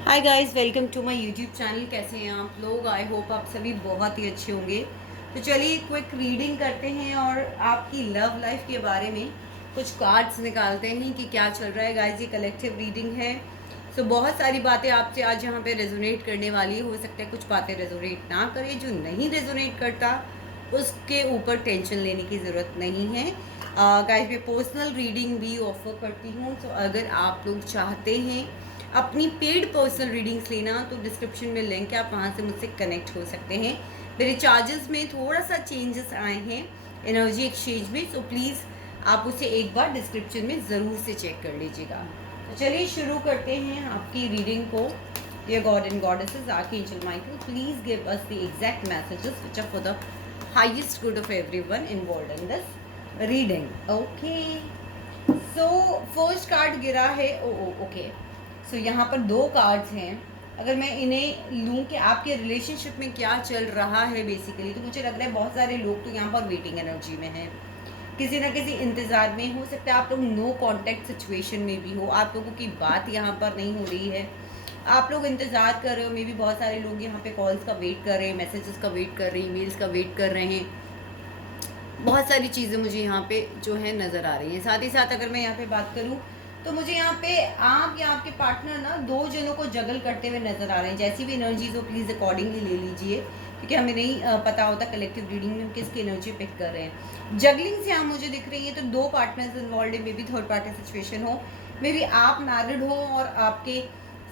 Hi guys, welcome to my YouTube channel. कैसे हैं आप लोग? आई होप आप सभी बहुत ही अच्छे होंगे। तो चलिए क्विक रीडिंग करते हैं और आपकी लव लाइफ के बारे में कुछ कार्ड्स निकालते हैं कि क्या चल रहा है। गाइस, ये कलेक्टिव रीडिंग है। सो बहुत सारी बातें आपसे आज यहाँ पे रेजोनेट करने वाली हो सकता है कुछ बातें रेजोनेट ना करें। जो नहीं रेजोनेट करता उसके ऊपर टेंशन लेने की ज़रूरत नहीं है। गाइस, मैं पर्सनल रीडिंग भी ऑफर करती हूँ। तो अगर आप लोग चाहते हैं अपनी पेड पर्सनल रीडिंग्स लेना तो डिस्क्रिप्शन में लिंक है, आप वहाँ से मुझसे कनेक्ट हो सकते हैं। मेरे चार्जेस में थोड़ा सा चेंजेस आए हैं एनर्जी एक्सचेंज में, सो प्लीज़ आप उसे एक बार डिस्क्रिप्शन में ज़रूर से चेक कर लीजिएगा। तो चलिए शुरू करते हैं आपकी रीडिंग को। Dear God and goddesses, archangel Michael, please give us the exact messages which are for the highest good of everyone involved in this reading. Okay, so first card गिरा है। ओके, सो यहाँ पर दो कार्ड्स हैं। अगर मैं इन्हें लूँ कि आपके रिलेशनशिप में क्या चल रहा है बेसिकली, तो मुझे लग रहा है बहुत सारे लोग तो यहाँ पर वेटिंग एनर्जी में हैं, किसी ना किसी इंतज़ार में। हो सकता है आप लोग नो कांटेक्ट सिचुएशन में भी हो, आप लोगों की बात यहाँ पर नहीं हो रही है, आप लोग इंतज़ार कर रहे हो। मे बी बहुत सारे लोग यहाँ पे कॉल्स का वेट कर रहे हैं, मैसेजेस का वेट कर रहे हैं, ईमेल्स का वेट कर रहे हैं। बहुत सारी चीज़ें मुझे यहाँ पे जो है नज़र आ रही हैं। साथ ही साथ अगर मैं यहाँ पे बात करूँ तो मुझे यहाँ पे आप या आपके पार्टनर ना दो जनों को जगल करते हुए नज़र आ रहे हैं। जैसी भी एनर्जीज हो प्लीज़ अकॉर्डिंगली ले लीजिए, क्योंकि हमें नहीं पता होता कलेक्टिव रीडिंग में किसकी एनर्जी पिक कर रहे हैं। जगलिंग से यहाँ मुझे दिख रही है, तो दो पार्टनर्स इन्वॉल्व है, may be third party situation हो, मे बी आप मैरिड हो और आपके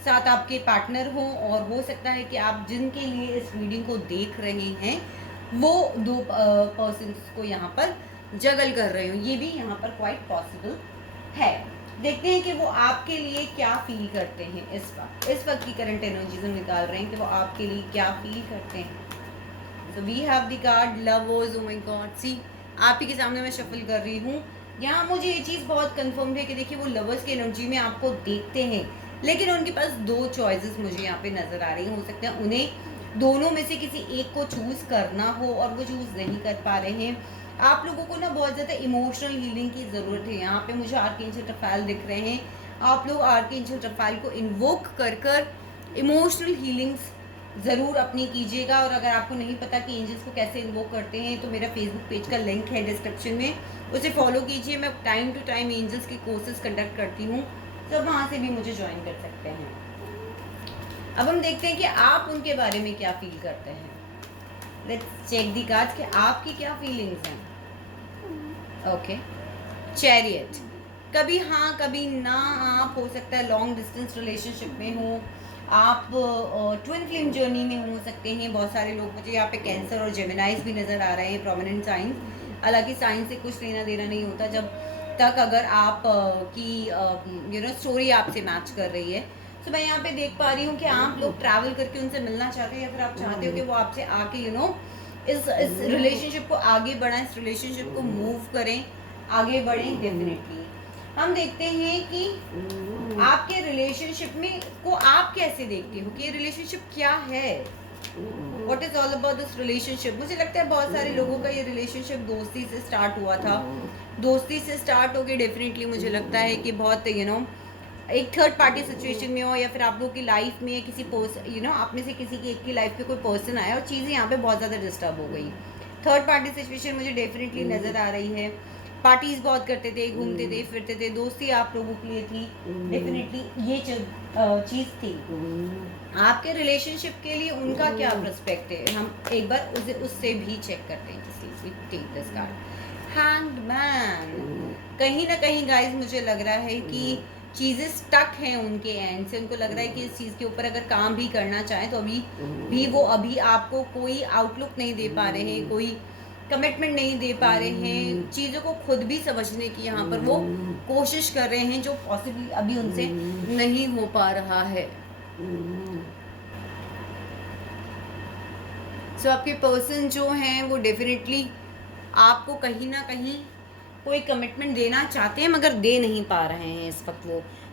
साथ आपके पार्टनर हो, और हो सकता है कि आप जिनके लिए इस रीडिंग को देख रहे हैं वो दो पर्सन्स को यहाँ पर जगल कर रहे हो। ये भी यहाँ पर क्वाइट पॉसिबल है। देखते हैं कि वो आपके लिए क्या फील करते हैं इस वक्त की करंट एनर्जीज हम निकाल रहे हैं कि वो आपके लिए क्या फील करते हैं। So we have the card lovers. Oh my god, see आप ही के सामने मैं शफल कर रही हूँ। यहाँ मुझे ये चीज़ बहुत कंफर्म है कि देखिए वो लवर्स की एनर्जी में आपको देखते हैं, लेकिन उनके पास दो चॉइसेस मुझे यहाँ पे नज़र आ रही हैं। हो सकता है उन्हें दोनों में से किसी एक को चूज़ करना हो और वो चूज़ नहीं कर पा रहे हैं। आप लोगों को ना बहुत ज़्यादा इमोशनल हीलिंग की ज़रूरत है। यहाँ पे मुझे आर्कएंजल रफाएल दिख रहे हैं। आप लोग आर्कएंजल रफाएल को इन्वोक कर कर इमोशनल हीलिंग्स ज़रूर अपनी कीजिएगा। और अगर आपको नहीं पता कि एंजल्स को कैसे इन्वोक करते हैं तो मेरा फेसबुक पेज का लिंक है डिस्क्रिप्शन में, उसे फॉलो कीजिए। मैं टाइम टू टाइम एंजल्स की कोर्सेज कंडक्ट करती हूँ, तो वहाँ से भी मुझे ज्वाइन कर सकते हैं। अब हम देखते हैं कि आप उनके बारे में क्या फील करते हैं। लेट्स चेक दी कार्ड्स कि आपकी क्या फीलिंग्स हैं। ओके, चैरियट, कभी हाँ कभी ना। आप हो सकता है लॉन्ग डिस्टेंस रिलेशनशिप में हो, आप ट्विन फ्लेम जर्नी में हो सकते हैं। बहुत सारे लोग, मुझे यहाँ पे कैंसर और जेमिनाइज भी नज़र आ रहे हैं, प्रोमिनेंट साइंस। हालांकि साइंस से कुछ लेना देना नहीं होता जब तक अगर आप की स्टोरी आपसे मैच कर रही है। तो मैं यहाँ पे देख पा रही हूँ कि आप लोग ट्रैवल करके उनसे मिलना चाहते हैं, या फिर आप चाहते हो कि वो आपसे आके इस रिलेशनशिप को आगे बढ़ाएं, इस रिलेशनशिप को मूव करें, आगे बढ़ें। डेफिनेटली हम देखते हैं कि आपके रिलेशनशिप में को आप कैसे देखते हो कि ये रिलेशनशिप क्या है, what is all about this relationship. मुझे लगता है बहुत सारे लोगों का ये रिलेशनशिप दोस्ती से स्टार्ट हुआ था, दोस्ती से स्टार्ट हो गई। डेफिनेटली मुझे लगता है कि बहुत एक थर्ड पार्टी सिचुएशन में हो, या फिर आप लोग की लाइफ में किसी पर्सन आप में से किसी की एक की लाइफ में कोई पर्सन आया और चीज़ें यहाँ पे बहुत ज़्यादा डिस्टर्ब हो गई। थर्ड पार्टी सिचुएशन मुझे डेफिनेटली नज़र आ रही है। पार्टीज बहुत करते थे, घूमते थे, फिरते थे, दोस्ती आप लोगों के लिए थी। डेफिनेटली ये चीज़ थी। आपके रिलेशनशिप के लिए उनका क्या पर्सपेक्टिव है, हम एक बार उसे उससे भी चेक करते हैं। Take this card, hanged man. कहीं ना कहीं गाइस मुझे लग रहा है कि चीज़ें स्टक हैं उनके एंड से। उनको लग रहा है कि इस चीज़ के ऊपर अगर काम भी करना चाहें तो अभी भी वो आपको कोई आउटलुक नहीं दे पा रहे हैं, कोई कमिटमेंट नहीं दे पा रहे हैं। चीज़ों को खुद भी समझने की यहाँ पर वो कोशिश कर रहे हैं, जो पॉसिबली अभी उनसे नहीं हो पा रहा है। सो आपके पर्सन जो हैं वो डेफिनेटली आपको कहीं ना कहीं कोई कमिटमेंट देना चाहते हैं, मगर दे नहीं पा रहे हैं इस वक्त।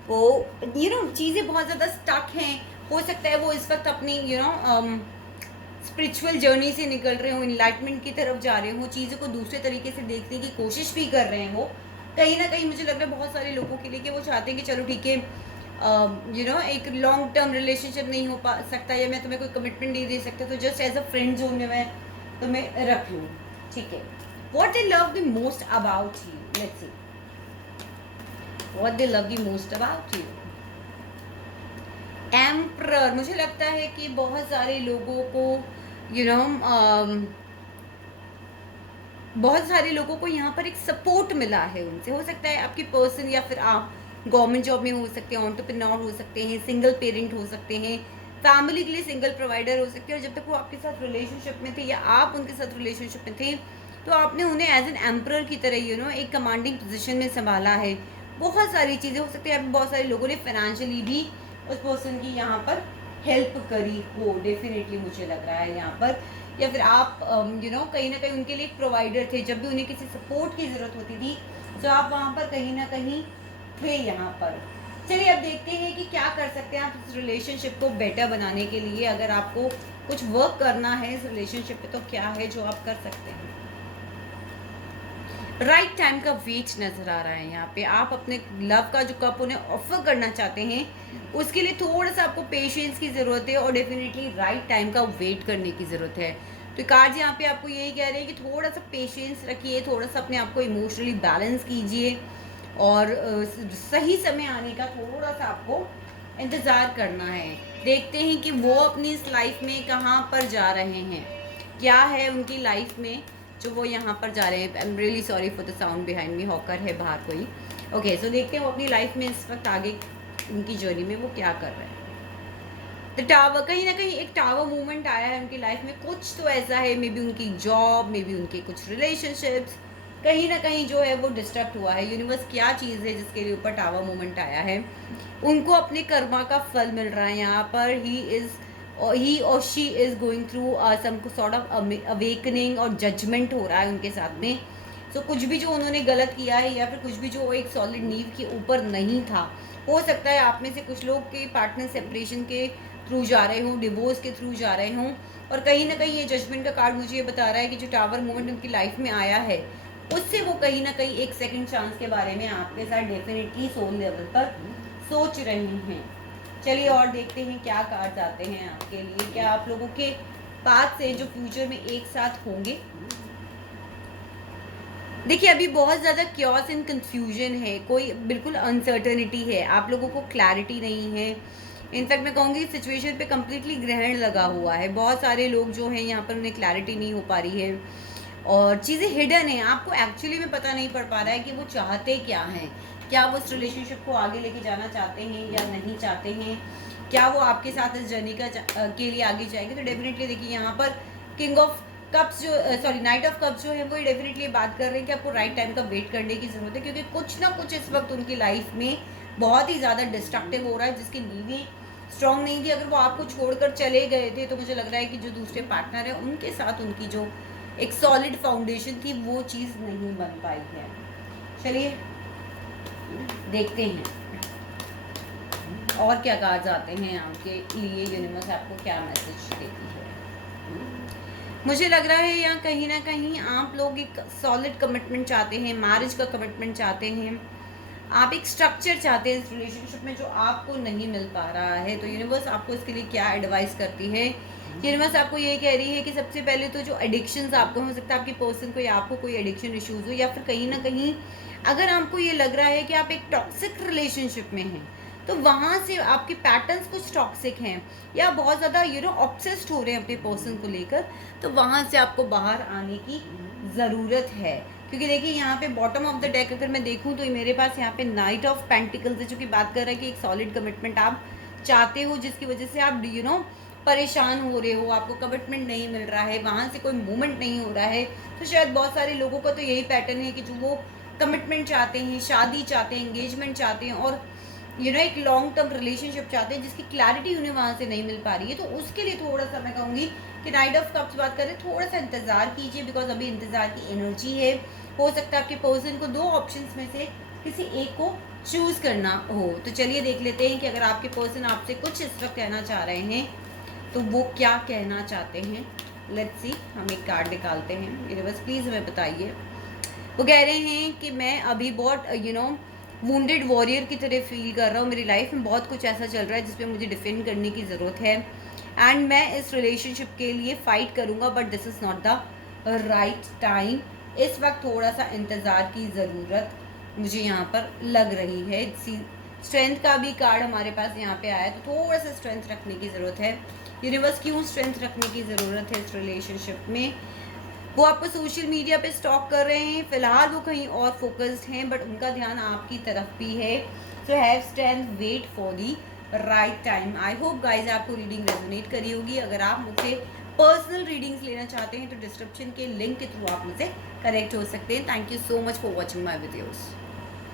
वो चीज़ें बहुत ज़्यादा स्टक हैं। हो सकता है वो इस वक्त अपनी स्पिरिचुअल जर्नी से निकल रहे हो, इनलाइटमेंट की तरफ जा रहे हो, चीज़ों को दूसरे तरीके से देखने की कोशिश भी कर रहे हैं। वो कहीं ना कहीं मुझे लग रहा है बहुत सारे लोगों के लिए कि वो चाहते हैं कि चलो ठीक है, एक लॉन्ग टर्म रिलेशनशिप नहीं हो पा सकता, या मैं तुम्हें कोई कमिटमेंट नहीं दे सकता, तो just as a friend zone में मैं तुम्हें रख लूँ, ठीक है। What they love the most about you, let's see what they love the most about you. Emperor, मुझे लगता है कि बहुत सारे लोगों को बहुत सारे लोगों को यहाँ पर एक सपोर्ट मिला है उनसे। हो सकता है आपकी पर्सन, या फिर आप गवर्नमेंट जॉब में हो सकते हैं, एंटरप्रेन्योर हो सकते हैं, सिंगल पेरेंट हो सकते हैं, फैमिली के लिए सिंगल प्रोवाइडर हो सकते हैं, और जब तक वो आपके साथ रिलेशनशिप में थे या आप उनके साथ रिलेशनशिप में थे, तो आपने उन्हें एज एन एम्परर की तरह एक कमांडिंग पोजिशन में संभाला है। बहुत सारी चीज़ें हो सकती है, बहुत सारे लोगों ने फाइनेंशियली भी उस पर्सन की यहाँ पर हेल्प करी हो, डेफिनेटली मुझे लग रहा है यहाँ पर। या फिर आप कहीं ना कहीं उनके लिए एक प्रोवाइडर थे, जब भी उन्हें किसी सपोर्ट की ज़रूरत होती थी, तो आप वहाँ पर कहीं ना कहीं थे यहाँ पर। चलिए अब देखते हैं कि क्या कर सकते हैं आप इस रिलेशनशिप को बेटर बनाने के लिए। अगर आपको कुछ वर्क करना है इस रिलेशनशिप पे, तो क्या है जो आप कर सकते हैं। राइट टाइम का वेट नजर आ रहा है यहाँ पे। आप अपने लव का जो कप उन्हें ऑफर करना चाहते हैं, उसके लिए थोड़ा सा आपको पेशेंस की ज़रूरत है, और डेफिनेटली राइट टाइम का वेट करने की ज़रूरत है। तो कार्ड यहाँ पे आपको यही कह रहे हैं कि थोड़ा सा पेशेंस रखिए, थोड़ा सा अपने आप को इमोशनली बैलेंस कीजिए, और सही समय आने का थोड़ा सा आपको इंतज़ार करना है। देखते हैं कि वो अपनी इस लाइफ में कहाँ पर जा रहे हैं, क्या है उनकी लाइफ में जो वो यहाँ पर जा रहे हैं। I am really sorry for the sound behind me, hawker है बाहर कोई। ओके, सो देखते हैं वो अपनी लाइफ में इस वक्त आगे उनकी जर्नी में वो क्या कर रहे हैं। द टावर, कहीं ना कहीं एक टावर मूवमेंट आया है उनकी लाइफ में। कुछ तो ऐसा है, मे बी उनकी जॉब, मे बी उनके कुछ रिलेशनशिप्स, कहीं ना कहीं जो है वो डिस्ट्रक्ट हुआ है। यूनिवर्स क्या चीज़ है जिसके लिए ऊपर टावर मूवमेंट आया है, उनको अपने कर्मा का फल मिल रहा है यहाँ पर। ही और she is going through some sort of awakening, और जजमेंट हो रहा है उनके साथ में। सो कुछ भी जो उन्होंने गलत किया है, या फिर कुछ भी जो एक सॉलिड नींव के ऊपर नहीं था, हो सकता है आप में से कुछ लोग के पार्टनर सेपरेशन के थ्रू जा रहे हों, डिवोर्स के थ्रू जा रहे हों, और कहीं ना कहीं ये जजमेंट का कार्ड मुझे ये बता रहा है कि जो टावर मूवमेंट उनकी लाइफ में आया है, उससे वो कहीं ना कहीं एक सेकंड चांस के बारे में आपके साथ डेफिनेटली सोल लेवल पर सोच रही हैं। चलिए और देखते हैं क्या कार्ड्स आते हैं आपके लिए। क्या आप लोगों के पास से जो फ्यूचर में एक साथ होंगे। देखिए अभी बहुत ज़्यादा क्योस एंड कंफ्यूजन है, कोई बिल्कुल अनसर्टनिटी है, आप लोगों को क्लैरिटी नहीं है। इनफैक्ट मैं कहूँगी सिचुएशन पे कम्प्लीटली ग्रहण लगा हुआ है। बहुत सारे लोग जो हैं यहाँ पर उन्हें क्लैरिटी नहीं हो पा रही है, और चीज़ें हिडन है, आपको एक्चुअली में पता नहीं पड़ पा रहा है कि वो चाहते क्या हैं। क्या वो इस रिलेशनशिप को आगे लेके जाना चाहते हैं या नहीं चाहते हैं, क्या वो आपके साथ इस जर्नी के लिए आगे जाएंगे। तो डेफिनेटली देखिए यहाँ पर किंग ऑफ कप्स जो नाइट ऑफ कप्स जो है वो डेफिनेटली बात कर रहे हैं कि आपको राइट टाइम का वेट करने की ज़रूरत है, क्योंकि कुछ ना कुछ इस वक्त उनकी लाइफ में बहुत ही ज़्यादा डिस्ट्रक्टिव हो रहा है, जिसकी नींवें स्ट्रॉन्ग नहीं थी। अगर वो आपको छोड़कर चले गए थे, तो मुझे लग रहा है कि जो दूसरे पार्टनर है उनके साथ उनकी जो एक सॉलिड फाउंडेशन थी, वो चीज़ नहीं बन पाई है। चलिए देखते हैं और क्या कार्ड्स आते हैं आपके लिए, यूनिवर्स आपको क्या मैसेज देती है। मुझे लग रहा है यहाँ कहीं ना कहीं आप लोग एक सॉलिड कमिटमेंट चाहते हैं, मैरिज का कमिटमेंट चाहते हैं, आप एक स्ट्रक्चर चाहते हैं इस रिलेशनशिप में जो आपको नहीं मिल पा रहा है। तो यूनिवर्स आपको इसके लिए क्या एडवाइस करती है। यूनिवर्स आपको ये कह रही है कि सबसे पहले तो जो एडिक्शंस आपको हो सकता है, आपकी पर्सन को या आपको कोई एडिक्शन इश्यूज हो, या फिर कहीं ना कहीं अगर आपको ये लग रहा है कि आप एक टॉक्सिक रिलेशनशिप में हैं, तो वहाँ से आपके पैटर्न्स कुछ टॉक्सिक हैं, या बहुत ज़्यादा ऑब्सेस्ड हो रहे हैं अपने पर्सन को लेकर, तो वहाँ से आपको बाहर आने की ज़रूरत है। क्योंकि देखिए यहाँ पे बॉटम ऑफ द डेक अगर मैं देखूँ, तो मेरे पास यहाँ पे नाइट ऑफ पेंटिकल्स है, जो कि बात कर रहा है कि एक सॉलिड कमिटमेंट आप चाहते हो, जिसकी वजह से आप परेशान हो रहे हो, आपको कमिटमेंट नहीं मिल रहा है, वहाँ से कोई मूवमेंट नहीं हो रहा है। तो शायद बहुत सारे लोगों का तो यही पैटर्न है कि जो वो कमिटमेंट चाहते हैं, शादी चाहते हैं, एंगेजमेंट चाहते हैं, और एक लॉन्ग टर्म रिलेशनशिप चाहते हैं, जिसकी क्लैरिटी उन्हें वहाँ से नहीं मिल पा रही है। तो उसके लिए थोड़ा सा मैं कहूँगी कि नाइट ऑफ कप्स बात करें, थोड़ा सा इंतज़ार कीजिए, बिकॉज अभी इंतज़ार की एनर्जी है। हो सकता है आपके पर्सन को 2 ऑप्शंस में से किसी एक को चूज़ करना हो। तो चलिए देख लेते हैं कि अगर आपके पर्सन आपसे कुछ इस वक्त कहना चाह रहे हैं, तो वो क्या कहना चाहते हैं। लेट्स सी, हम एक कार्ड निकालते हैं। यूनिवर्स प्लीज़ हमें बताइए। वो कह रहे हैं कि मैं अभी बहुत वुंडेड वॉरियर की तरह फील कर रहा हूँ। मेरी लाइफ में बहुत कुछ ऐसा चल रहा है जिस पे मुझे डिफेंड करने की ज़रूरत है, एंड मैं इस रिलेशनशिप के लिए फ़ाइट करूँगा, but this is not the right time. इस वक्त थोड़ा सा इंतज़ार की ज़रूरत मुझे यहाँ पर लग रही है। स्ट्रेंथ का भी कार्ड हमारे पास यहाँ पे आया, तो थोड़ा सा स्ट्रेंथ रखने की ज़रूरत है। यूनिवर्स क्यों स्ट्रेंथ रखने की ज़रूरत है इस रिलेशनशिप में? वो आपको सोशल मीडिया पे स्टॉक कर रहे हैं, फिलहाल वो कहीं और फोकस्ड हैं, बट उनका ध्यान आपकी तरफ भी है। So have strength, wait for the right time. I hope guys आपको रीडिंग रेजोनेट करी होगी। अगर आप मुझसे पर्सनल रीडिंग्स लेना चाहते हैं तो डिस्क्रिप्शन के लिंक के थ्रू आप मुझसे कनेक्ट हो सकते हैं। Thank you so much for watching my videos.